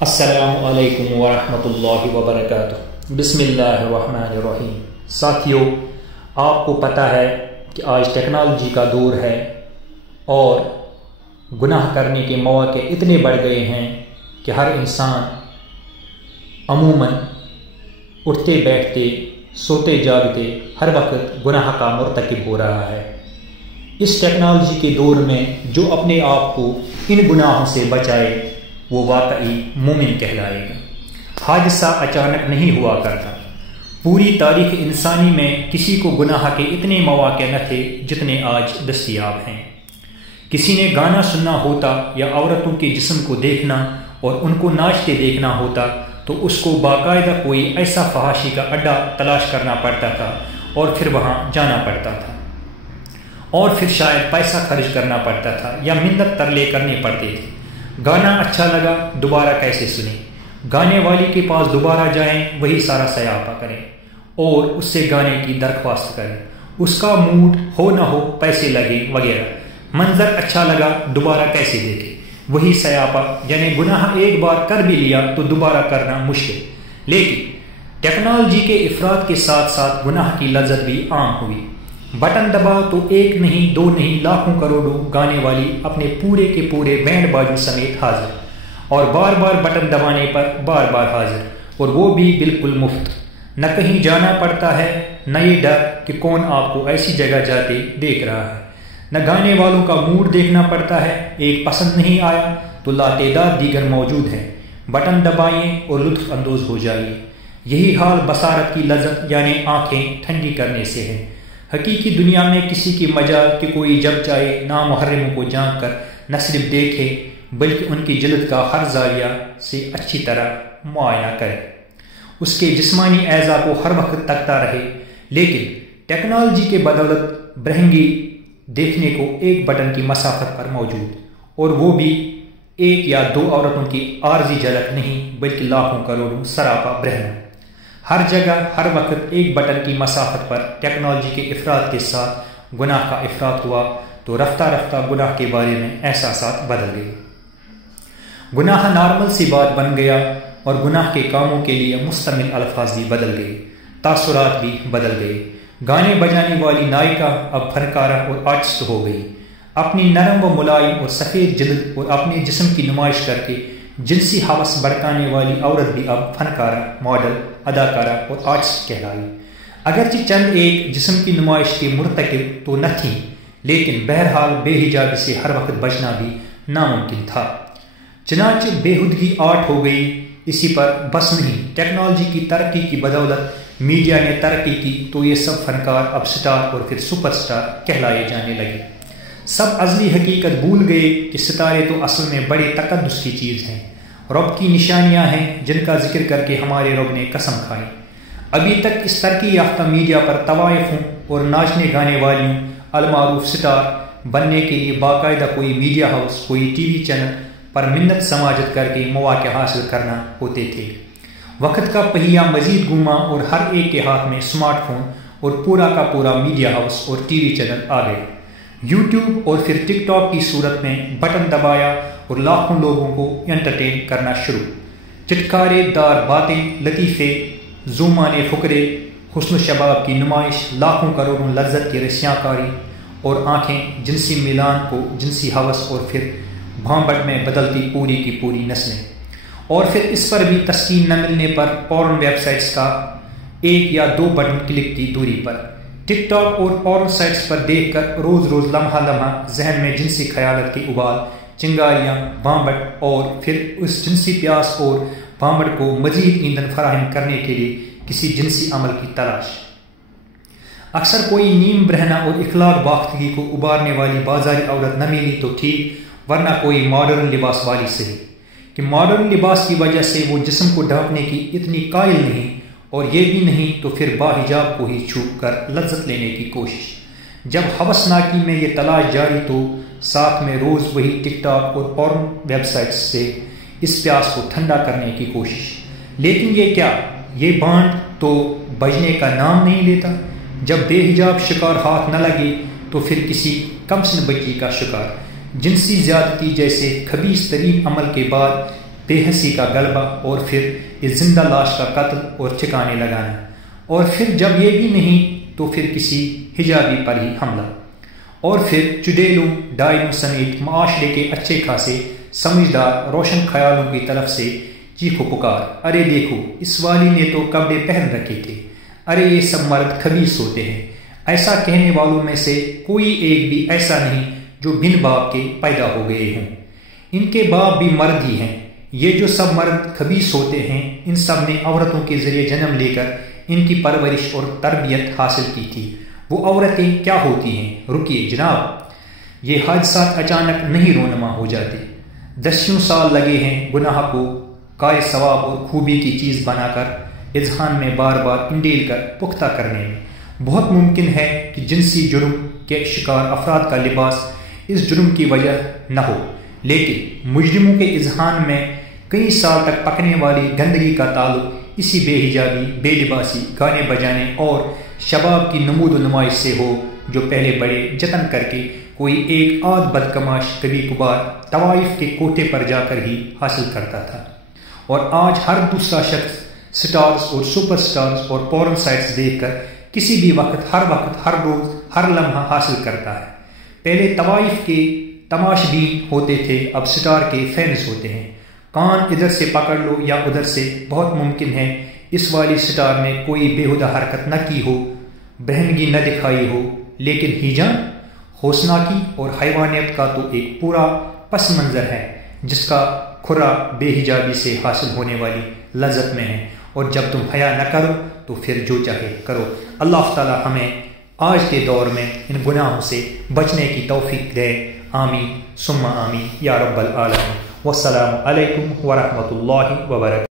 السلام علیکم ورحمۃ اللہ وبرکاتہ۔ بسم اللہ الرحمن الرحیم۔ ساتھیو، آپ کو پتہ ہے کہ آج ٹیکنالوجی کا دور ہے اور گناہ کرنے کے مواقع اتنے بڑھ گئے ہیں کہ ہر انسان عموماً اٹھتے بیٹھتے سوتے جاگتے ہر وقت گناہ کا مرتکب ہو رہا ہے۔ اس ٹیکنالوجی کے دور میں جو اپنے آپ کو ان گناہوں سے بچائے وہ واقعی مومن کہلائے گا۔ حادثہ اچانک نہیں ہوا کرتا۔ پوری تاریخ انسانی میں کسی کو گناہ کے اتنے مواقع نہ تھے جتنے آج دستیاب ہیں۔ کسی نے گانا سننا ہوتا یا عورتوں کے جسم کو دیکھنا اور ان کو ناچتے دیکھنا ہوتا تو اس کو باقاعدہ کوئی ایسا فحاشی کا اڈا تلاش کرنا پڑتا تھا اور پھر وہاں جانا پڑتا تھا، اور پھر شاید پیسہ خرچ کرنا پڑتا تھا یا منت ترلے کرنے پڑتے تھے۔ گانا اچھا لگا، دوبارہ کیسے سنیں؟ گانے والی کے پاس دوبارہ جائیں، وہی سارا سیاپا کریں اور اس سے گانے کی درخواست کریں۔ اس کا موڈ ہو نہ ہو، پیسے لگے وغیرہ۔ منظر اچھا لگا، دوبارہ کیسے دیکھیں؟ وہی سیاپا، یعنی گناہ ایک بار کر بھی لیا تو دوبارہ کرنا مشکل۔ لیکن ٹیکنالوجی کے افراد کے ساتھ ساتھ گناہ کی لذت بھی عام ہوئی۔ بٹن دباؤ تو ایک نہیں، دو نہیں، لاکھوں کروڑوں گانے والی اپنے پورے کے پورے بینڈ باجو سمیت حاضر، اور بار بار بٹن دبانے پر بار بار حاضر، اور وہ بھی بالکل مفت۔ نہ کہیں جانا پڑتا ہے، نہ یہ ڈر کہ کون آپ کو ایسی جگہ جاتے دیکھ رہا ہے، نہ گانے والوں کا موڈ دیکھنا پڑتا ہے۔ ایک پسند نہیں آیا تو لاتعداد دیگر موجود ہیں، بٹن دبائیں اور لطف اندوز ہو جائیے۔ یہی حال بصارت کی لذت یعنی آنکھیں ٹھنڈی کرنے سے ہے۔ حقیقی دنیا میں کسی کی مجال کہ کوئی جب چاہے نامحرموں کو جھانک کر نہ صرف دیکھے بلکہ ان کی جلد کا ہر زاویہ سے اچھی طرح معائنہ کرے، اس کے جسمانی اعضاء کو ہر وقت تکتا رہے۔ لیکن ٹیکنالوجی کے بدولت برہنگی دیکھنے کو ایک بٹن کی مسافت پر موجود، اور وہ بھی ایک یا دو عورتوں کی عارضی جھلک نہیں بلکہ لاکھوں کروڑوں سراپا برہنہ۔ ہر جگہ ہر وقت ایک بٹن کی مسافت پر ٹیکنالوجی کے افراد کے ساتھ گناہ کا افراد ہوا تو رفتہ رفتہ گناہ کے بارے میں احساسات بدل گئے۔ گناہ نارمل سی بات بن گیا اور گناہ کے کاموں کے لیے مستعمل الفاظ بھی بدل گئے، تاثرات بھی بدل گئے۔ گانے بجانے والی نائکا اب فنکارہ اور آرٹسٹ ہو گئی۔ اپنی نرم و ملائم اور سفید جلد اور اپنے جسم کی نمائش کر کے جنسی حوث بڑھکانے والی عورت بھی اب فنکارہ، ماڈل، اداکارہ اور آرٹسٹ کہلائی۔ اگرچہ چند ایک جسم کی نمائش کے مرتکب تو نہ تھیں، لیکن بہرحال بے حجابی سے ہر وقت بچنا بھی ناممکن تھا۔ چنانچہ بےہودگی آرٹ ہو گئی۔ اسی پر بس نہیں، ٹیکنالوجی کی ترقی کی بدولت میڈیا نے ترقی کی تو یہ سب فنکار اب سٹار اور پھر سپر سٹار کہلائے جانے لگے۔ سب ازلی حقیقت بھول گئے کہ ستارے تو اصل میں بڑے تقدس کی چیز ہیں، رب کی نشانیاں ہیں جن کا ذکر کر کے ہمارے رب نے قسم کھائی۔ ابھی تک اس ترقی یافتہ میڈیا پر طوائفوں اور ناچنے گانے والیوں المعروف سٹار بننے کے لیے باقاعدہ کوئی میڈیا ہاؤس، کوئی ٹی وی چینل پر منت سماجت کر کے مواقع حاصل کرنا ہوتے تھے۔ وقت کا پہیہ مزید گھوما اور ہر ایک کے ہاتھ میں اسمارٹ فون اور پورا کا پورا میڈیا ہاؤس اور ٹی وی چینل آ گئے۔ یوٹیوب اور پھر ٹک ٹاک کی صورت میں بٹن دبایا اور لاکھوں لوگوں کو انٹرٹین کرنا شروع۔ چٹکارے دار باتیں، لطیفے، زومانے فقرے، حسن و شباب کی نمائش، لاکھوں کروڑوں لذت کی رسیاں کاری اور آنکھیں جنسی میلان کو جنسی ہوس اور پھر بھانبٹ میں بدلتی پوری کی پوری نسلیں۔ اور پھر اس پر بھی تسکین نہ ملنے پر پورن ویب سائٹس کا ایک یا دو بٹن کلک کی دوری پر ٹک ٹاک اور پورن سائٹس پر دیکھ کر روز روز لمحہ لمحہ ذہن میں جنسی خیالت کی ابال، چنگاریاں، بھانبٹ اور پھر اس جنسی پیاس اور بھانبٹ کو مزید ایندھن فراہم کرنے کے لیے کسی جنسی عمل کی تلاش۔ اکثر کوئی نیم برہنہ اور اخلاق باختگی کو ابارنے والی بازاری عورت نہ ملی تو ٹھیک، ورنہ کوئی ماڈرن لباس والی صحیح کہ ماڈرن لباس کی وجہ سے وہ جسم کو ڈھانپنے کی اتنی قائل نہیں، اور یہ بھی نہیں تو پھر باحجاب کو ہی چھوپ کر لذت لینے کی کوشش۔ جب ہوس ناکی میں یہ تلاش جاری تو ساتھ میں روز وہی ٹک ٹاک اور پورن ویب سائٹس سے اس پیاس کو ٹھنڈا کرنے کی کوشش۔ لیکن یہ کیا، یہ بانڈ تو بجنے کا نام نہیں لیتا۔ جب بے حجاب شکار ہاتھ نہ لگے تو پھر کسی کمسن بچی کا شکار۔ جنسی زیادتی جیسے خبیث ترین عمل کے بعد بے حسی کا غلبہ اور پھر اس زندہ لاش کا قتل اور ٹھکانے لگانا، اور پھر جب یہ بھی نہیں تو پھر کسی حجابی پر ہی حملہ، اور پھر چڑیلوں ڈائیوں سمیت معاشرے کے اچھے خاصے سمجھدار روشن خیالوں کی طرف سے چیخو پکار، ارے دیکھو اس والی نے تو کپڑے پہن رکھے تھے، ارے یہ سب مرد خبیث ہوتے ہیں۔ ایسا کہنے والوں میں سے کوئی ایک بھی ایسا نہیں جو بن باپ کے پیدا ہو گئے ہوں، ان کے باپ بھی مرد ہی ہیں۔ یہ جو سب مرد خبیث ہوتے ہیں، ان سب نے عورتوں کے ذریعے جنم لے کر ان کی پرورش اور تربیت حاصل کی تھی۔ وہ عورتیں کیا ہوتی ہیں؟ رکیے جناب، یہ حادثات اچانک نہیں رونما ہو جاتے، دسیوں سال لگے ہیں گناہ کو قائے ثواب اور خوبی کی چیز بنا کر اذہان میں بار بار انڈیل کر پختہ کرنے میں۔ بہت ممکن ہے کہ جنسی جرم کے شکار افراد کا لباس اس جرم کی وجہ نہ ہو، لیکن مجرموں کے اذہان میں کئی سال تک پکنے والی گندگی کا تعلق اسی بے حجابی، بے لباسی، گانے بجانے اور شباب کی نمود و نمائش سے ہو، جو پہلے بڑے جتن کر کے کوئی ایک آدھ بدکماش کبھی کبھار طوائف کے کوٹھے پر جا کر ہی حاصل کرتا تھا، اور آج ہر دوسرا شخص سٹارز اور سپر سٹارز اور پورن سائٹس دیکھ کر کسی بھی وقت، ہر روز، ہر لمحہ حاصل کرتا ہے۔ پہلے طوائف کے تماش بین ہوتے تھے، اب سٹار کے فینز ہوتے ہیں۔ کان ادھر سے پکڑ لو یا ادھر سے، بہت ممکن ہے اس والی سٹار نے کوئی بےہودہ حرکت نہ کی ہو، برہنگی نہ دکھائی ہو، لیکن ہیجان، خوفناکی اور حیوانیت کا تو ایک پورا پس منظر ہے، جس کا کھرا بے حجابی سے حاصل ہونے والی لذت میں ہے۔ اور جب تم حیا نہ کرو تو پھر جو چاہے کرو۔ اللہ تعالی ہمیں آج کے دور میں ان گناہوں سے بچنے کی توفیق دے، آمین ثم آمین یا رب العالمین۔ والسلام علیکم ورحمۃ اللہ وبرکاتہ۔